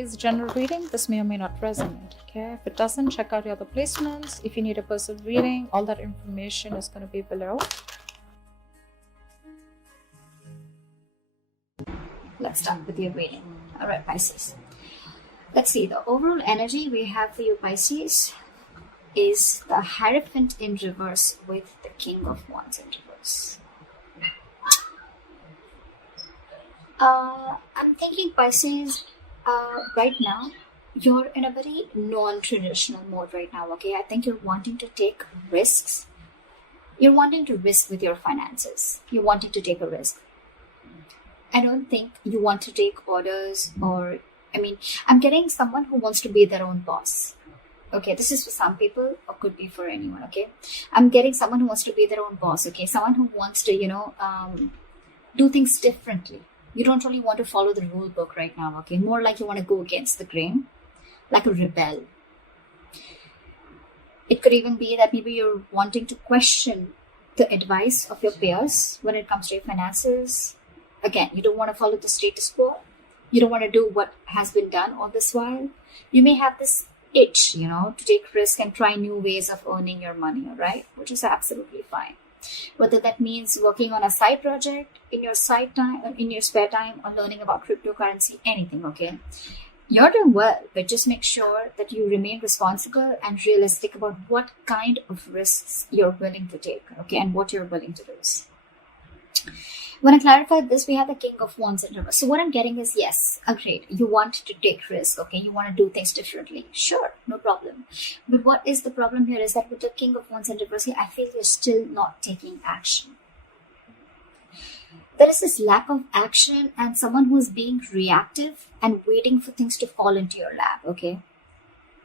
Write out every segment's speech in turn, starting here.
is general reading. This may or may not resonate. Okay, if it doesn't, check out your other placements. If you need a personal reading, all that information is going to be below. Let's start with your reading. All right, Pisces. Let's see. The overall energy we have for you, Pisces, is the Hierophant in reverse with the King of Wands in reverse. I'm thinking, Pisces, right now, you're in a very non-traditional mode right now, okay? I think you're wanting to take risks. You're wanting to risk with your finances. You're wanting to take a risk. I don't think you want to take orders I'm getting someone who wants to be their own boss. Okay, this is for some people or could be for anyone, okay? I'm getting someone who wants to be their own boss, okay? Someone who wants to, do things differently. You don't really want to follow the rule book right now, okay? More like you want to go against the grain, like a rebel. It could even be that maybe you're wanting to question the advice of your peers when it comes to your finances. Again, you don't want to follow the status quo. You don't want to do what has been done all this while. You may have this itch, to take risk and try new ways of earning your money, all right? Which is absolutely fine. Whether that means working on a side project in your side time, in your spare time, or learning about cryptocurrency, anything, okay? You're doing well, but just make sure that you remain responsible and realistic about what kind of risks you're willing to take, okay? And what you're willing to lose. When I clarified this, we have the King of Wands in reverse. So what I'm getting is, yes, agreed. You want to take risks, okay? You want to do things differently. Sure, no problem. But what is the problem here is that with the King of Wands in reverse, I feel you're still not taking action. There is this lack of action and someone who is being reactive and waiting for things to fall into your lap, okay?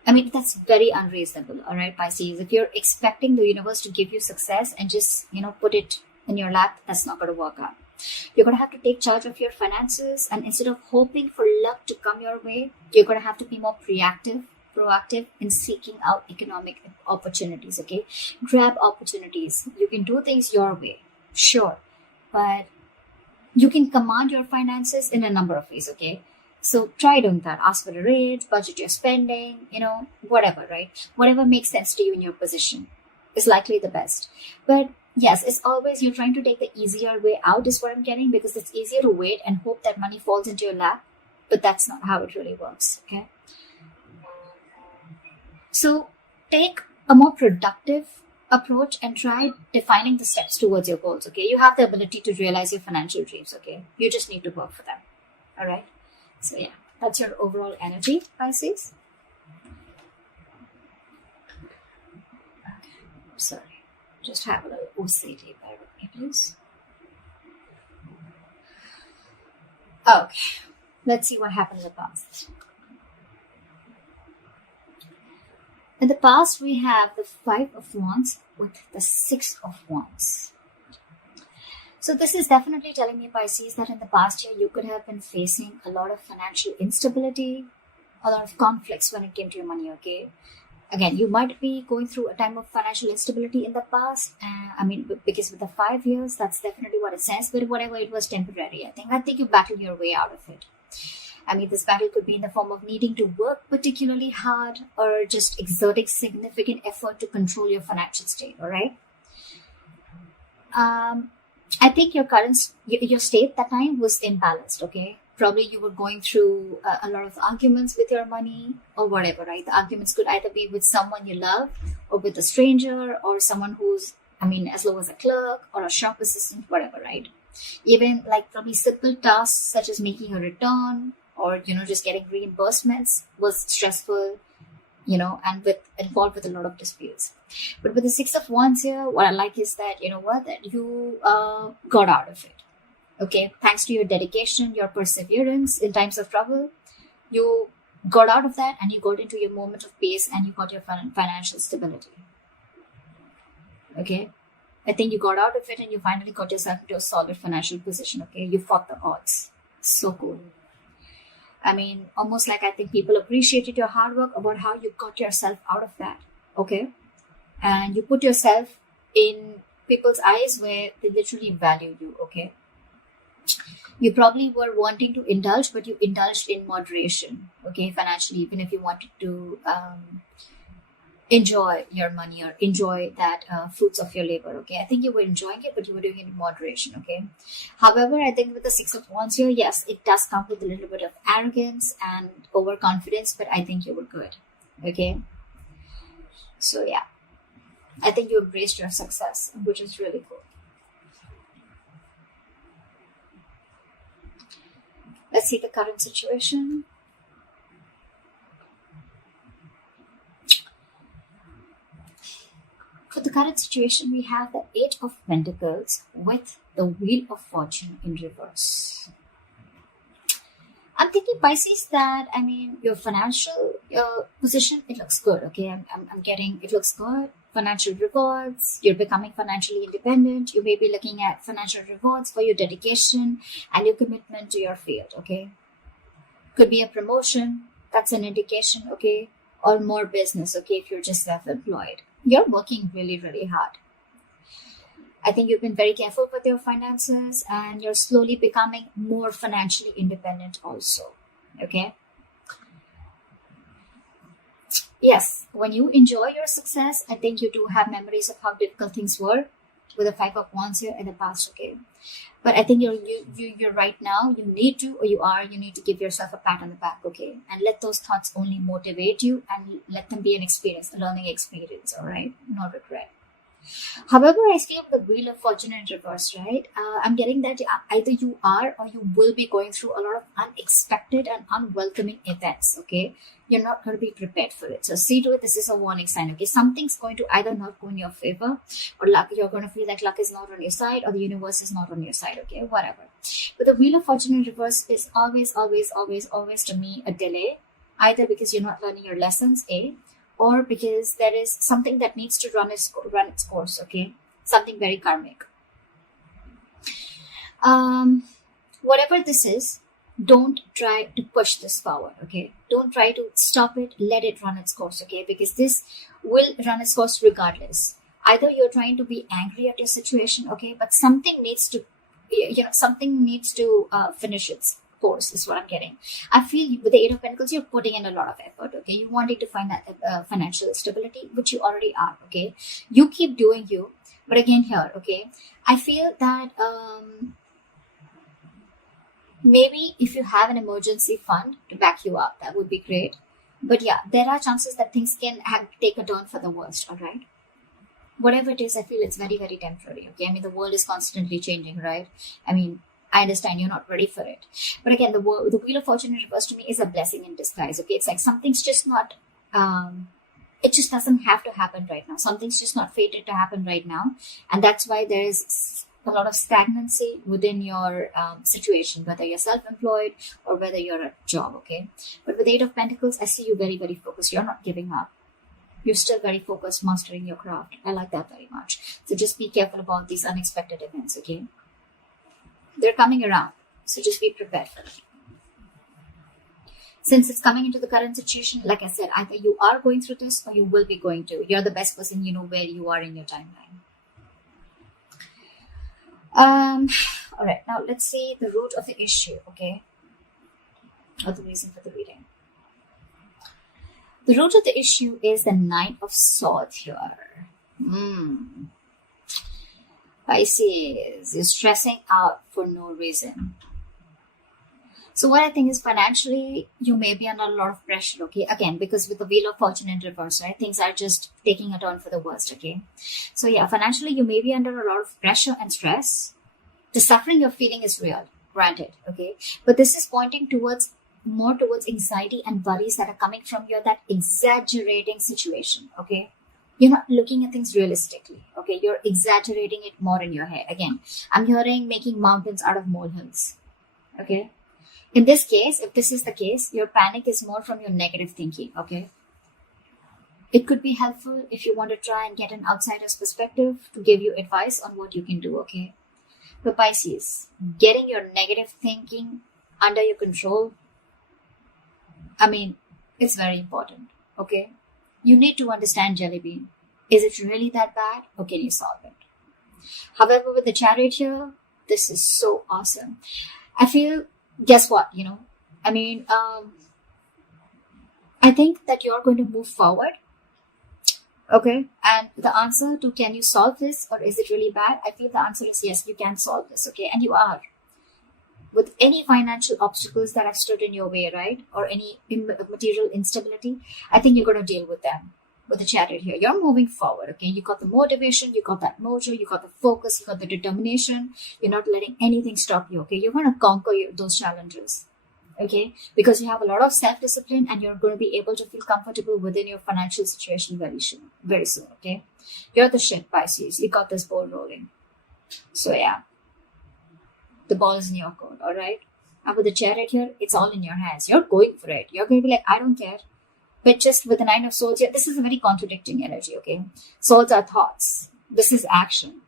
That's very unreasonable, all right, Pisces? If you're expecting the universe to give you success and just, put it in your lap, that's not going to work out. You're going to have to take charge of your finances, and instead of hoping for luck to come your way, you're going to have to be more proactive in seeking out economic opportunities, okay? Grab opportunities. You can do things your way, sure, but you can command your finances in a number of ways, okay? So try doing that. Ask for a raise, budget your spending, whatever, right? Whatever makes sense to you in your position is likely the best. But yes, it's always you're trying to take the easier way out is what I'm getting, because it's easier to wait and hope that money falls into your lap. But that's not how it really works, okay? So take a more productive approach and try defining the steps towards your goals, okay? You have the ability to realize your financial dreams, okay? You just need to work for them, all right? So yeah, that's your overall energy, Pisces. Okay, sorry. Just have a little OCD, bear with me, please. Okay, let's see what happened in the past. In the past, we have the Five of Wands with the Six of Wands. So this is definitely telling me, Pisces, that in the past year, you could have been facing a lot of financial instability, a lot of conflicts when it came to your money, okay? Again, you might be going through a time of financial instability in the past. Because with the 5 years, that's definitely what it says. But whatever, it was temporary. I think you battled your way out of it. This battle could be in the form of needing to work particularly hard or just exerting significant effort to control your financial state. All right. I think your state that time was imbalanced. Okay. Probably you were going through a lot of arguments with your money or whatever, right? The arguments could either be with someone you love or with a stranger or someone who's, as low as a clerk or a shop assistant, whatever, right? Even like probably simple tasks such as making a return or, just getting reimbursements was stressful, and involved with a lot of disputes. But with the Six of Wands here, what I like is that, that you got out of it. Okay, thanks to your dedication, your perseverance in times of trouble, you got out of that and you got into your moment of peace and you got your financial stability. Okay, I think you got out of it and you finally got yourself into a solid financial position. Okay, you fought the odds. So cool. Almost like I think people appreciated your hard work about how you got yourself out of that. Okay, and you put yourself in people's eyes where they literally value you. Okay. You probably were wanting to indulge, but you indulged in moderation, okay, financially, even if you wanted to enjoy your money or enjoy that fruits of your labor, okay. I think you were enjoying it, but you were doing it in moderation, okay. However, I think with the Six of Wands here, yes, it does come with a little bit of arrogance and overconfidence, but I think you were good, okay. So yeah, I think you embraced your success, which is really cool. Let's see the current situation. For the current situation, we have the Eight of Pentacles with the Wheel of Fortune in reverse. I'm thinking, Pisces, that, I mean, your financial position, it looks good, okay? I'm getting, it looks good. Financial rewards, you're becoming financially independent. You may be looking at financial rewards for your dedication and your commitment to your field, okay? Could be a promotion, that's an indication, okay? Or more business, okay, if you're just self-employed. You're working really, really hard. I think you've been very careful with your finances and you're slowly becoming more financially independent also, okay? Yes, when you enjoy your success, I think you do have memories of how difficult things were with the Five of Wands here in the past, okay? But I think you're right now, you need to give yourself a pat on the back, okay? And let those thoughts only motivate you and let them be an experience, a learning experience, all right? No regret. However, I feel the Wheel of Fortune in reverse, right? I'm getting that either you are or you will be going through a lot of unexpected and unwelcoming events, okay? You're not going to be prepared for it. So see to it, this is a warning sign, okay? Something's going to either not go in your favor or luck, you're going to feel like luck is not on your side or the universe is not on your side, okay? Whatever. But the Wheel of Fortune in reverse is always to me a delay, either because you're not learning your lessons, A, or because there is something that needs to run its course, okay? Something very karmic. Whatever this is, don't try to push this forward, okay? Don't try to stop it, let it run its course, okay? Because this will run its course regardless. Either you're trying to be angry at your situation, okay? But something needs to, finish its course is what I'm getting. I feel with the Eight of Pentacles, you're putting in a lot of effort, okay? You wanting to find that financial stability, which you already are, okay? You keep doing you. But again here, okay, I feel that maybe if you have an emergency fund to back you up, that would be great. But yeah, there are chances that things can take a turn for the worst, all right? Whatever it is, I feel it's very, very temporary, okay? I mean, the world is constantly changing, right? I mean, I understand you're not ready for it. But again, the Wheel of Fortune in reverse to me is a blessing in disguise, okay? It's like something's just not, it just doesn't have to happen right now. Something's just not fated to happen right now. And that's why there is a lot of stagnancy within your situation, whether you're self-employed or whether you're at a job, okay? But with Eight of Pentacles, I see you very, very focused. You're not giving up. You're still very focused, mastering your craft. I like that very much. So just be careful about these unexpected events, okay? They're coming around, so just be prepared for it. Since it's coming into the current situation, like I said, either you are going through this or you will be going to. You're the best person, you know where you are in your timeline. All right, now let's see the root of the issue, okay? Or the reason for the reading. The root of the issue is the Knight of Swords here. Pisces, you're stressing out for no reason. So what I think is financially, you may be under a lot of pressure, okay? Again, because with the Wheel of Fortune in reverse, right? Things are just taking a turn for the worst, okay? So yeah, financially, you may be under a lot of pressure and stress. The suffering you're feeling is real, granted, okay? But this is pointing more towards anxiety and worries that are coming from that exaggerating situation, okay? You're not looking at things realistically, okay? You're exaggerating it more in your head. Again, I'm hearing making mountains out of molehills, okay? In this case, if this is the case, your panic is more from your negative thinking, okay? It could be helpful if you want to try and get an outsider's perspective to give you advice on what you can do, okay? But Pisces, getting your negative thinking under your control, I mean, it's very important, okay? You need to understand, Jelly Bean. Is it really that bad or can you solve it? However, with the Chariot here, This is so awesome. I feel, guess what, I mean, I think that you're going to move forward. Okay. And the answer to can you solve this or is it really bad? I feel the answer is yes, you can solve this. Okay. And you are. With any financial obstacles that have stood in your way, right? Or any material instability, I think you're going to deal with them. With the Chariot here, you're moving forward. Okay. You got the motivation, you got that mojo, you got the focus, you got the determination. You're not letting anything stop you. Okay. You're going to conquer those challenges. Okay, because you have a lot of self-discipline and you're going to be able to feel comfortable within your financial situation very soon. Okay, you're the shit, Pisces. You got this ball rolling. So yeah, the ball is in your court. All right, and with the Chariot here, it's all in your hands. You're going for it. You're going to be like, I don't care. But just with the Nine of Swords here, this is a very contradicting energy. Okay, swords are thoughts. This is action.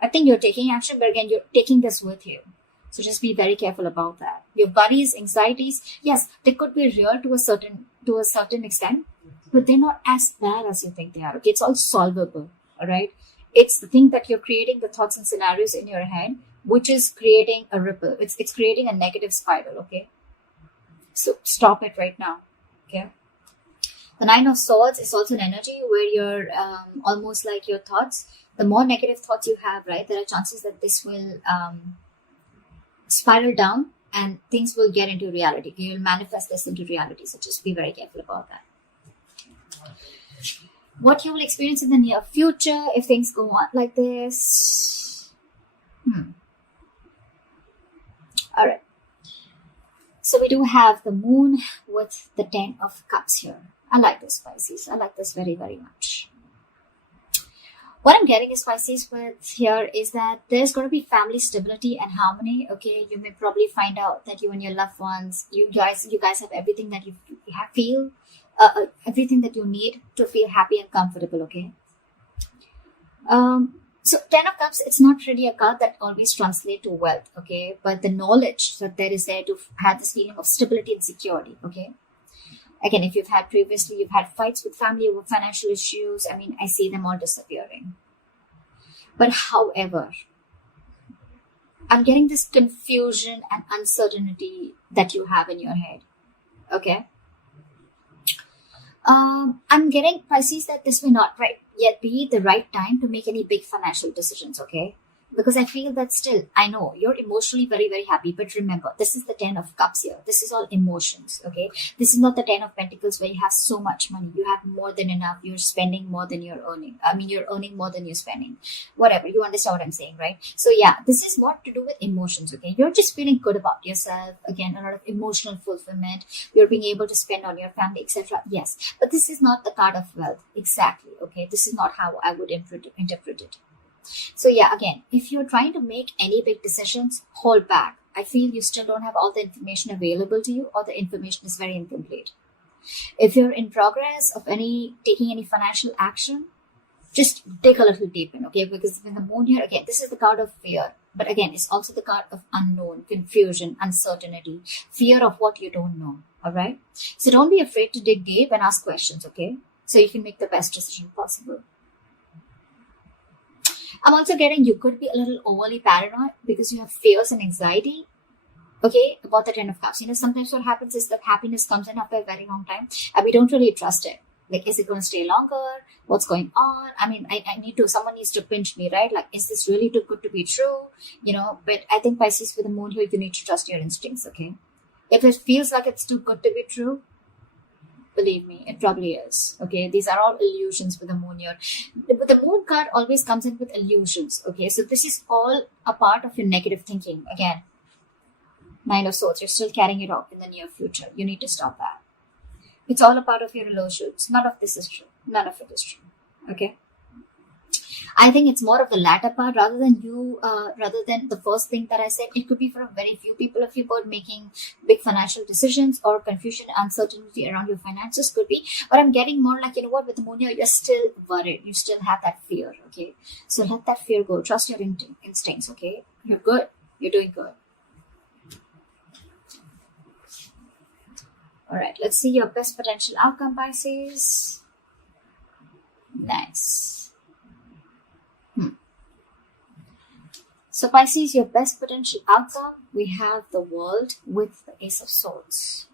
I think you're taking action, but again, you're taking this with you. So just be very careful about that. Your worries, anxieties, yes, they could be real to a certain extent, but they're not as bad as you think they are. Okay, it's all solvable. All right, it's the thing that you're creating the thoughts and scenarios in your head, which is creating a ripple. It's creating a negative spiral. Okay, so stop it right now. Okay. The Nine of Swords is also an energy where you're almost like your thoughts. The more negative thoughts you have, right, there are chances that this will spiral down and things will get into reality. You will manifest this into reality. So just be very careful about that. What you will experience in the near future if things go on like this. All right. So we do have the Moon with the 10 of Cups here. I like this, Pisces. I like this very, very much. What I'm getting is, Pisces, with here is that there's going to be family stability and harmony. Okay, you may probably find out that you and your loved ones, you guys have everything that you feel, everything that you need to feel happy and comfortable. Okay. So 10 of Cups, it's not really a card that always translates to wealth. Okay, but the knowledge that there is there to have this feeling of stability and security. Okay. Again, if you've had fights with family over financial issues, I mean, I see them all disappearing. But however, I'm getting this confusion and uncertainty that you have in your head. Okay. I'm getting, Pisces, that this may not yet be the right time to make any big financial decisions. Okay. Because I feel that still, I know you're emotionally very, very happy. But remember, this is the 10 of Cups here. This is all emotions, okay? This is not the 10 of Pentacles where you have so much money. You have more than enough. You're spending more than you're earning. I mean, you're earning more than you're spending. Whatever. You understand what I'm saying, right? So yeah, this is more to do with emotions, okay? You're just feeling good about yourself. Again, a lot of emotional fulfillment. You're being able to spend on your family, etc. Yes. But this is not the card of wealth. Exactly, okay? This is not how I would interpret it. So yeah, again, if you're trying to make any big decisions, hold back. I feel you still don't have all the information available to you, or the information is very incomplete. If you're in progress of taking any financial action, just dig a little deep in, okay? Because when the Moon here, again, this is the card of fear. But again, it's also the card of unknown, confusion, uncertainty, fear of what you don't know, all right? So don't be afraid to dig deep and ask questions, okay? So you can make the best decision possible. I'm also getting you could be a little overly paranoid because you have fears and anxiety, okay, about the 10 of Cups. Sometimes what happens is that happiness comes in after a very long time and we don't really trust it. Like, is it going to stay longer? What's going on? I mean, someone needs to pinch me, right? Like, is this really too good to be true? But I think, Pisces, with the Moon here, you need to trust your instincts, okay? If it feels like it's too good to be true, believe me, it probably is. Okay, these are all illusions with the Moon here. The Moon card always comes in with illusions. Okay, so this is all a part of your negative thinking. Again, Nine of Swords, you're still carrying it out in the near future. You need to stop that. It's all a part of your illusions. None of this is true. None of it is true. Okay. I think it's more of the latter part rather than the first thing that I said. It could be for a very few people of your birth making big financial decisions, or confusion, uncertainty around your finances could be. But I'm getting more like, with the Moon here, you're still worried. You still have that fear, okay? So let that fear go. Trust your instincts, okay? You're good. You're doing good. All right, let's see your best potential outcome, Pisces. Nice. So Pisces, your best potential outcome, we have the World with the Ace of Swords.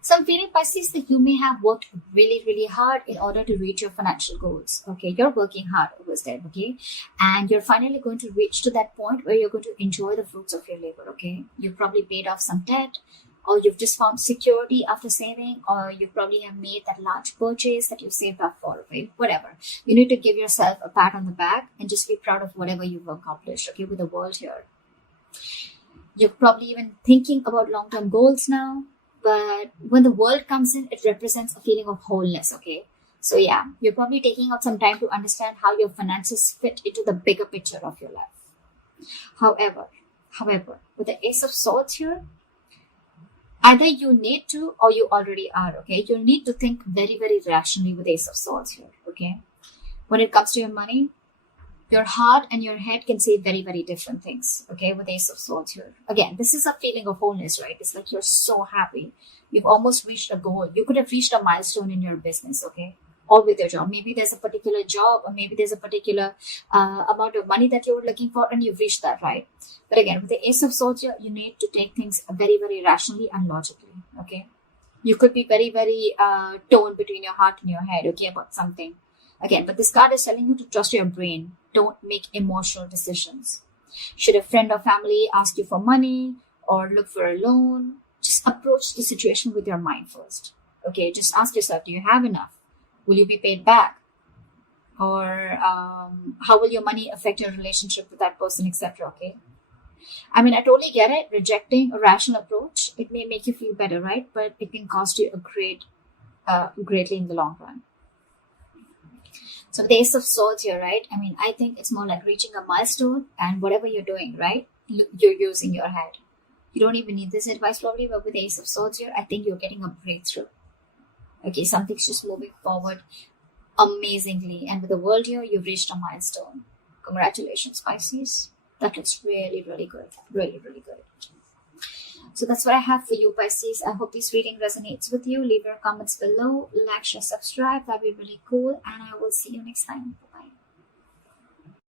So I'm feeling, Pisces, that you may have worked really, really hard in order to reach your financial goals. Okay, you're working hard over there, okay? And you're finally going to reach to that point where you're going to enjoy the fruits of your labor, okay? You've probably paid off some debt, or you've just found security after saving, or you probably have made that large purchase that you saved up for, okay? Whatever. You need to give yourself a pat on the back and just be proud of whatever you've accomplished, okay, with the world here. You're probably even thinking about long-term goals now. But when the world comes in, it represents a feeling of wholeness, okay? So yeah, you're probably taking out some time to understand how your finances fit into the bigger picture of your life. However, with the Ace of Swords here, either you need to or you already are, okay? You need to think very, very rationally with Ace of Swords here, okay? When it comes to your money, your heart and your head can say very, very different things, okay, with Ace of Swords here. Again, this is a feeling of wholeness, right? It's like you're so happy. You've almost reached a goal. You could have reached a milestone in your business, okay, or with your job. Maybe there's a particular job, or maybe there's a particular amount of money that you were looking for, and you've reached that, right? But again, with the Ace of Swords here, you need to take things very, very rationally and logically, okay? You could be very, very torn between your heart and your head, okay, about something. Again, but this card is telling you to trust your brain. Don't make emotional decisions. Should a friend or family ask you for money or look for a loan, just approach the situation with your mind first. Okay, just ask yourself, do you have enough? Will you be paid back? Or how will your money affect your relationship with that person, etc. Okay. I mean, I totally get it. Rejecting a rational approach, it may make you feel better, right? But it can cost you greatly in the long run. So the Ace of Swords here, right? I mean, I think it's more like reaching a milestone, and whatever you're doing, right? You're using your head. You don't even need this advice probably, but with the Ace of Swords here, I think you're getting a breakthrough. Okay, something's just moving forward amazingly. And with the World here, you've reached a milestone. Congratulations, Pisces. That looks really, really good. Really, really good. So that's what I have for you, Pisces. I hope this reading resonates with you. Leave your comments below. Like, share, subscribe. That'd be really cool. And I will see you next time.